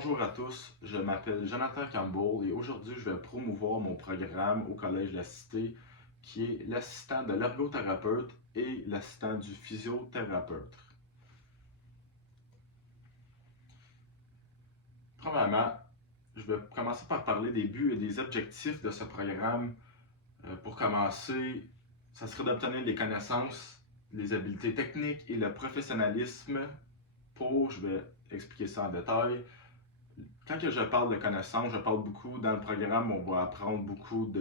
Bonjour à tous, je m'appelle Jonathan Campbell et aujourd'hui je vais promouvoir mon programme au Collège La Cité qui est l'assistant de l'ergothérapeute et l'assistant du physiothérapeute. Premièrement, je vais commencer par parler des buts et des objectifs de ce programme. Pour commencer, ça serait d'obtenir des connaissances, les habiletés techniques et le professionnalisme je vais expliquer ça en détail. Quand je parle de connaissances, je parle beaucoup dans le programme, on va apprendre beaucoup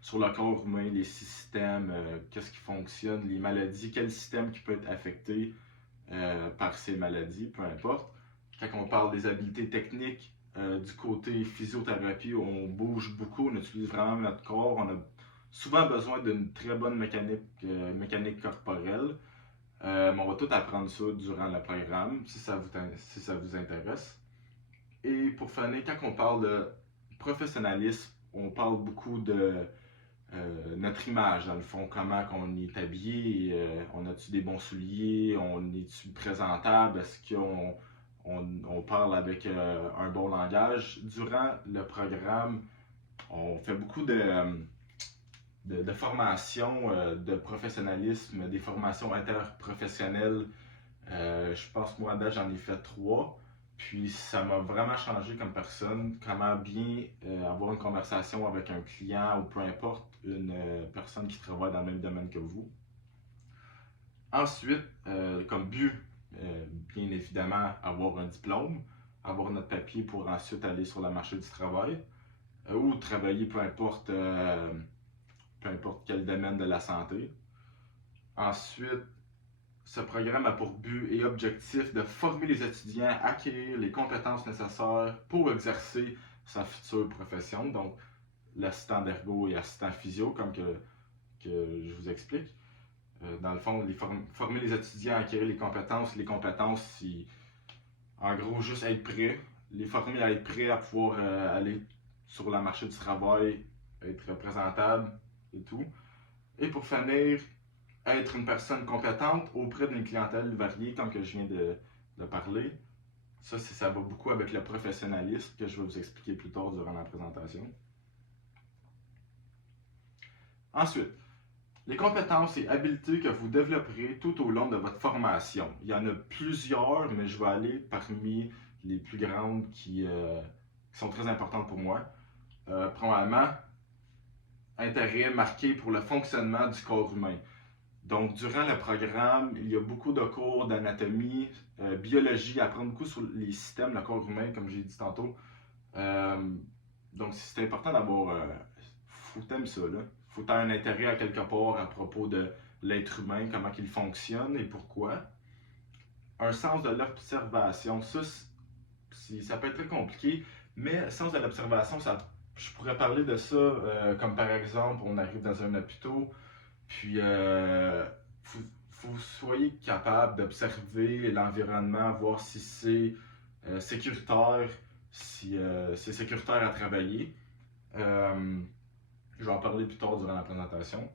sur le corps humain, les systèmes, qu'est-ce qui fonctionne, les maladies, quel système qui peut être affecté par ces maladies, peu importe. Quand on parle des habiletés techniques, du côté physiothérapie, on bouge beaucoup, on utilise vraiment notre corps, on a souvent besoin d'une très bonne mécanique corporelle. On va tout apprendre ça durant le programme, si ça vous intéresse. Et pour finir, quand on parle de professionnalisme, on parle beaucoup de notre image, dans le fond, comment on est habillé, on a-tu des bons souliers, on est-tu présentable, est-ce qu'on parle avec un bon langage. Durant le programme, on fait beaucoup de formations de professionnalisme, des formations interprofessionnelles. Je pense moi, à date, j'en ai fait 3. Puis ça m'a vraiment changé comme personne, comment bien avoir une conversation avec un client ou peu importe, une personne qui travaille dans le même domaine que vous. Ensuite, comme but, bien évidemment, avoir un diplôme, avoir notre papier pour ensuite aller sur le marché du travail ou travailler peu importe quel domaine de la santé. Ensuite, ce programme a pour but et objectif de former les étudiants à acquérir les compétences nécessaires pour exercer sa future profession, donc l'assistant d'ergo et assistant physio, comme que je vous explique. Dans le fond, former les étudiants à acquérir les compétences, c'est en gros juste être prêt, les former à être prêts à pouvoir aller sur le marché du travail, être présentable et tout. Et pour finir, être une personne compétente auprès d'une clientèle variée, comme que je viens de parler. Ça va beaucoup avec le professionnalisme que je vais vous expliquer plus tard durant la présentation. Ensuite, les compétences et habiletés que vous développerez tout au long de votre formation. Il y en a plusieurs, mais je vais aller parmi les plus grandes qui sont très importantes pour moi. Premièrement, intérêt marqué pour le fonctionnement du corps humain. Donc, durant le programme, il y a beaucoup de cours d'anatomie, biologie, apprendre beaucoup sur les systèmes, le corps humain, comme j'ai dit tantôt. Donc, c'est important d'avoir. Faut t'aimer ça, là. Faut avoir un intérêt à quelque part à propos de l'être humain, comment il fonctionne et pourquoi. Un sens de l'observation, ça peut être très compliqué, mais sens de l'observation, je pourrais parler de ça comme par exemple, on arrive dans un hôpital. Puis, vous soyez capable d'observer l'environnement, voir si c'est sécuritaire, si c'est sécuritaire à travailler. Je vais en parler plus tard durant la présentation.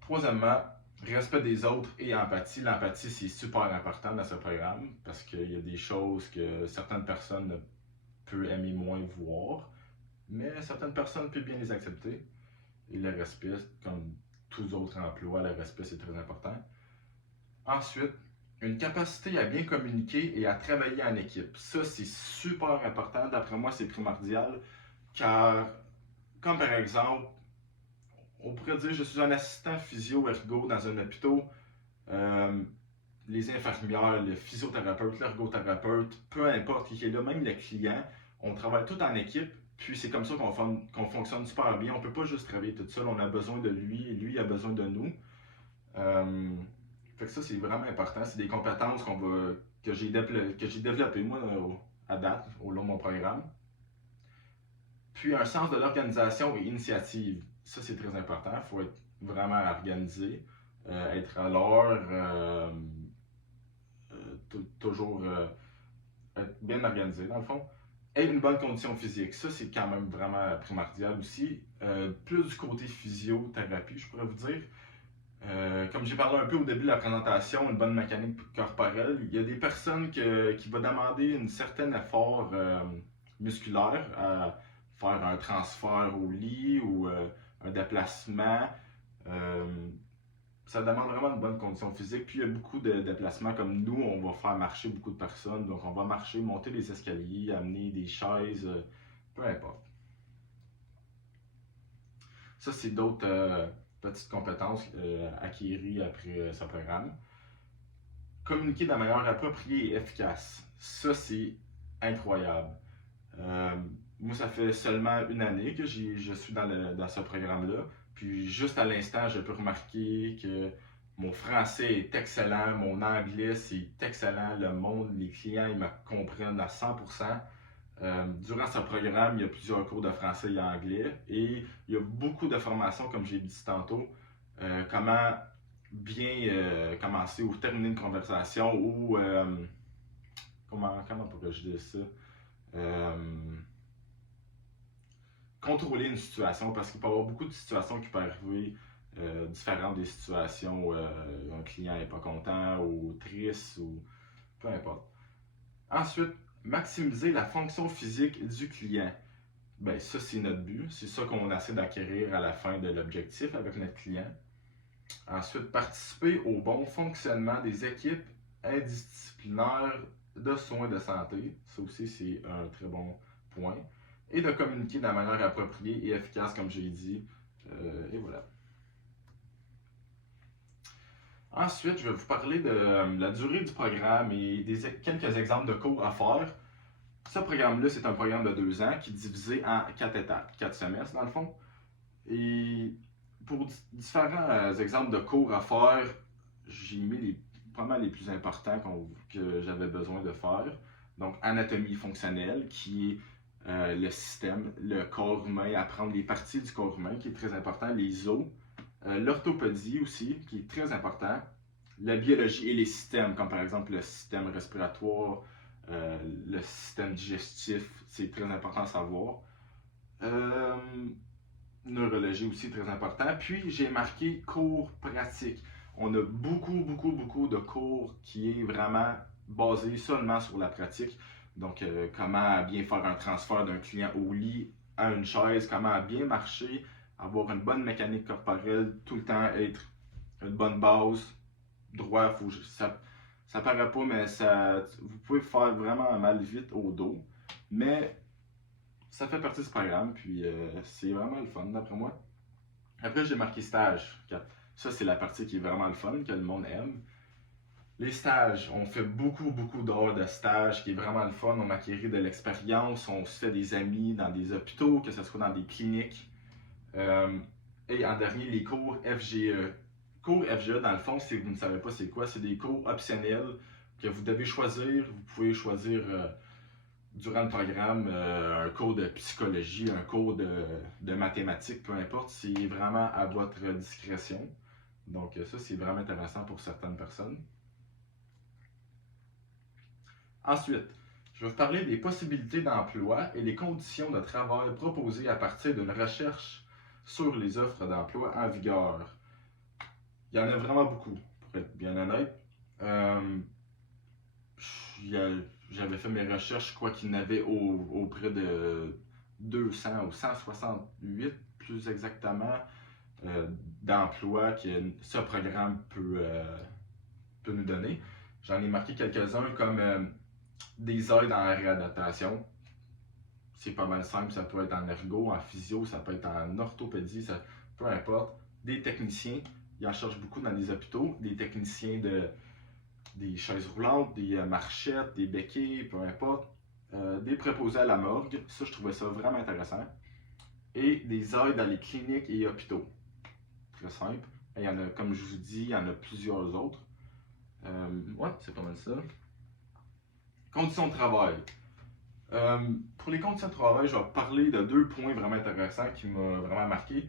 Troisièmement, respect des autres et empathie. L'empathie, c'est super important dans ce programme parce qu'il y a des choses que certaines personnes ne peuvent aimer moins voir, mais certaines personnes peuvent bien les accepter. Et le respect, comme tous autres emplois, le respect c'est très important. Ensuite, une capacité à bien communiquer et à travailler en équipe. Ça, c'est super important. D'après moi, c'est primordial. Car, comme par exemple, on pourrait dire je suis un assistant physio-ergo dans un hôpital. Euh, les infirmières, le physiothérapeute, l'ergothérapeute, peu importe qui est là, même le client, on travaille tout en équipe. Puis c'est comme ça qu'on fonctionne super bien. On ne peut pas juste travailler tout seul. On a besoin de lui et lui a besoin de nous. Fait que ça, c'est vraiment important. C'est des compétences que j'ai développées, moi, à date, au long de mon programme. Puis un sens de l'organisation et initiative. Ça, c'est très important. Il faut être vraiment organisé, être à l'heure, toujours être bien organisé, dans le fond. Et une bonne condition physique. Ça, c'est quand même vraiment primordial aussi. Plus du côté physiothérapie, je pourrais vous dire. Comme j'ai parlé un peu au début de la présentation, une bonne mécanique corporelle, il y a des personnes qui vont demander un certain effort musculaire à faire un transfert au lit ou un déplacement. Euh, Ça demande vraiment une bonne condition physique. Puis il y a beaucoup de déplacements comme nous, on va faire marcher beaucoup de personnes. Donc on va marcher, monter des escaliers, amener des chaises, peu importe. Ça, c'est d'autres petites compétences acquises après ce programme. Communiquer de la manière appropriée et efficace. Ça, c'est incroyable. Euh, Moi, ça fait seulement une année que je suis dans ce programme-là. Puis juste à l'instant, je peux remarquer que mon français est excellent, mon anglais c'est excellent, le monde, les clients, ils me comprennent à 100%. Durant ce programme, il y a plusieurs cours de français et anglais et il y a beaucoup de formations, comme j'ai dit tantôt, comment bien commencer ou terminer une conversation ou comment pourrais-je dire ça? Euh, Contrôler une situation parce qu'il peut y avoir beaucoup de situations qui peuvent arriver différentes des situations où un client n'est pas content ou triste ou peu importe. Ensuite, maximiser la fonction physique du client. Ben, ça, c'est notre but. C'est ça qu'on essaie d'acquérir à la fin de l'objectif avec notre client. Ensuite, participer au bon fonctionnement des équipes indisciplinaires de soins de santé. Ça aussi, c'est un très bon point. Et de communiquer de la manière appropriée et efficace, comme j'ai dit. Et voilà. Ensuite, je vais vous parler de la durée du programme et quelques exemples de cours à faire. Ce programme-là, c'est un programme de 2 ans qui est divisé en 4 étapes, 4 semestres dans le fond. Et pour différents exemples de cours à faire, j'ai mis pas mal les plus importants que j'avais besoin de faire. Donc, anatomie fonctionnelle, qui est le système, le corps humain, apprendre les parties du corps humain, qui est très important, les os. L'orthopédie aussi, qui est très important. La biologie et les systèmes, comme par exemple le système respiratoire, le système digestif, c'est très important à savoir. Euh, Neurologie aussi, très important. Puis j'ai marqué cours pratiques. On a beaucoup de cours qui est vraiment basé seulement sur la pratique. Donc, comment bien faire un transfert d'un client au lit à une chaise, comment bien marcher, avoir une bonne mécanique corporelle, tout le temps être une bonne base, droit, ça paraît pas, mais vous pouvez faire vraiment mal vite au dos. Mais ça fait partie du programme, puis c'est vraiment le fun d'après moi. Après, j'ai marqué stage. Ça, c'est la partie qui est vraiment le fun, que le monde aime. Les stages, on fait beaucoup d'heures de stage, qui est vraiment le fun. On acquérit de l'expérience, on se fait des amis dans des hôpitaux, que ce soit dans des cliniques. Euh, et en dernier, les cours FGE. Cours FGE, dans le fond, si vous ne savez pas c'est quoi, c'est des cours optionnels que vous devez choisir. Vous pouvez choisir durant le programme un cours de psychologie, un cours de mathématiques, peu importe. C'est vraiment à votre discrétion. Donc ça, c'est vraiment intéressant pour certaines personnes. Ensuite, je vais vous parler des possibilités d'emploi et les conditions de travail proposées à partir d'une recherche sur les offres d'emploi en vigueur. Il y en a vraiment beaucoup, pour être bien honnête. Euh, J'avais fait mes recherches, je crois qu'il y en avait auprès de 200 ou 168 plus exactement d'emplois que ce programme peut nous donner. J'en ai marqué quelques-uns comme des aides en réadaptation. C'est pas mal simple, ça peut être en ergo, en physio, ça peut être en orthopédie, peu importe. Des techniciens, ils en cherchent beaucoup dans les hôpitaux, des techniciens des chaises roulantes, des marchettes, des béquilles, peu importe. Des préposés à la morgue, ça je trouvais ça vraiment intéressant. Et des aides dans les cliniques et hôpitaux. Très simple. Il y en a, comme je vous dis, il y en a plusieurs autres. Ouais, c'est pas mal ça. Conditions de travail. Pour les conditions de travail, je vais parler de 2 points vraiment intéressants qui m'ont vraiment marqué.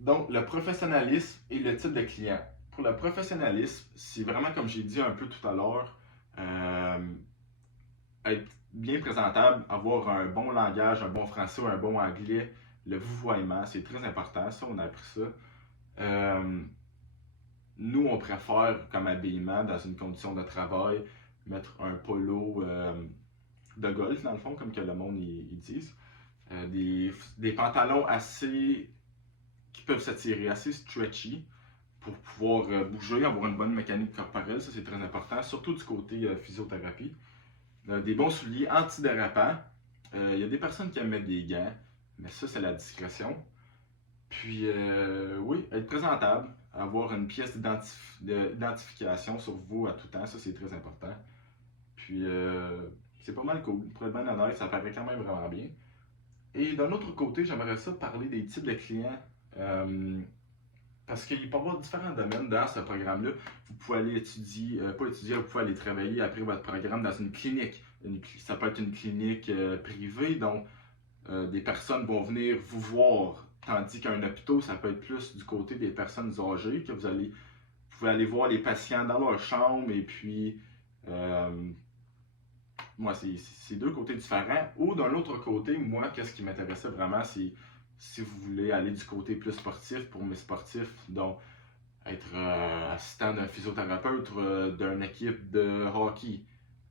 Donc, le professionnalisme et le type de client. Pour le professionnalisme, c'est vraiment comme j'ai dit un peu tout à l'heure, être bien présentable, avoir un bon langage, un bon français ou un bon anglais, le vouvoiement, c'est très important, ça, on a appris ça. Nous, on préfère comme habillement dans une condition de travail mettre un polo de golf dans le fond, comme que le monde ils disent. Des pantalons assez qui peuvent s'attirer, assez stretchy pour pouvoir bouger, avoir une bonne mécanique corporelle, ça c'est très important, surtout du côté physiothérapie. Des bons souliers antidérapants. Il y a des personnes qui aiment mettre des gants, mais ça c'est la discrétion. Puis oui, être présentable, avoir une pièce d'identification sur vous à tout temps, ça c'est très important. Puis c'est pas mal cool, pour être bien honnête, ça paraît quand même vraiment bien. Et d'un autre côté, j'aimerais ça parler des types de clients. Euh, Parce qu'il peut y avoir différents domaines dans ce programme-là. Vous pouvez aller étudier, pas étudier, vous pouvez aller travailler après votre programme dans une clinique. Ça peut être une clinique privée, donc des personnes vont venir vous voir. Tandis qu'un hôpital, ça peut être plus du côté des personnes âgées, que vous pouvez aller voir les patients dans leur chambre et puis euh, moi, c'est deux côtés différents. Ou d'un autre côté, moi, qu'est-ce qui m'intéressait vraiment, c'est si vous voulez aller du côté plus sportif pour mes sportifs, donc être assistant d'un physiothérapeute, d'une équipe de hockey,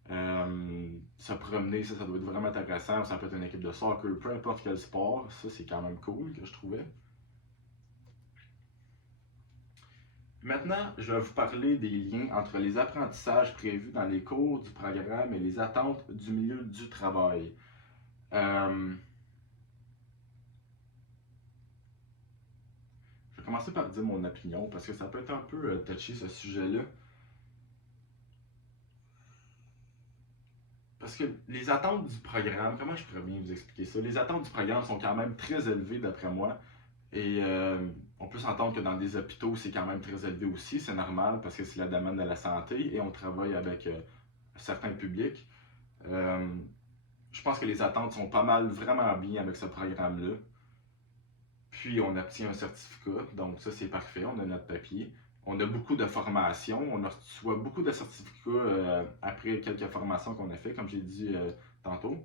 se promener, ça doit être vraiment intéressant. Ça peut être une équipe de soccer, peu importe quel sport, ça c'est quand même cool que je trouvais. Maintenant, je vais vous parler des liens entre les apprentissages prévus dans les cours du programme et les attentes du milieu du travail. Euh, je vais commencer par dire mon opinion parce que ça peut être un peu touché ce sujet-là. Parce que les attentes du programme, comment je pourrais bien vous expliquer ça? Les attentes du programme sont quand même très élevées d'après moi. Et on peut s'entendre que dans des hôpitaux, c'est quand même très élevé aussi. C'est normal parce que c'est le domaine de la santé et on travaille avec certains publics. Euh, je pense que les attentes sont pas mal vraiment bien avec ce programme-là. Puis on obtient un certificat, donc ça c'est parfait, on a notre papier. On a beaucoup de formations, on reçoit beaucoup de certificats après quelques formations qu'on a fait, comme j'ai dit tantôt.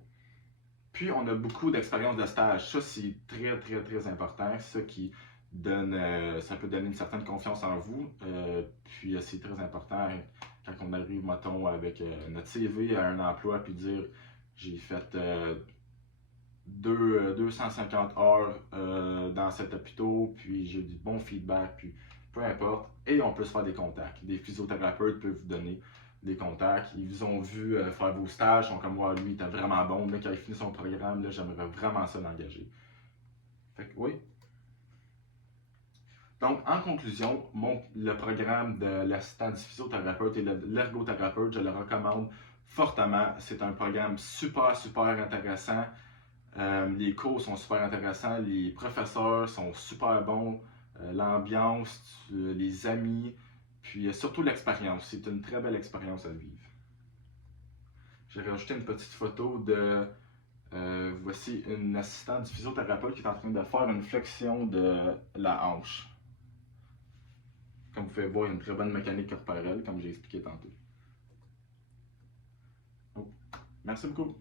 Puis on a beaucoup d'expériences de stage, ça c'est très très très important, ça qui donne, ça peut donner une certaine confiance en vous. Puis c'est très important quand on arrive, mettons, avec notre CV à un emploi, puis dire j'ai fait 250 heures dans cet hôpital, puis j'ai du bon feedback, puis peu importe. Et on peut se faire des contacts. Des physiothérapeutes peuvent vous donner des contacts. Ils vous ont vu faire vos stages, ils sont comme moi, lui, il était vraiment bon. Là, quand il finit son programme, là, j'aimerais vraiment ça l'engager. Fait que oui. Donc, en conclusion, le programme de l'assistant du physiothérapeute et de l'ergothérapeute, je le recommande fortement. C'est un programme super, super intéressant. Les cours sont super intéressants, les professeurs sont super bons, l'ambiance, les amis, puis surtout l'expérience. C'est une très belle expérience à vivre. J'ai rajouté une petite photo de. Voici une assistante du physiothérapeute qui est en train de faire une flexion de la hanche. Comme vous pouvez voir, il y a une très bonne mécanique corporelle, comme j'ai expliqué tantôt. Donc, merci beaucoup.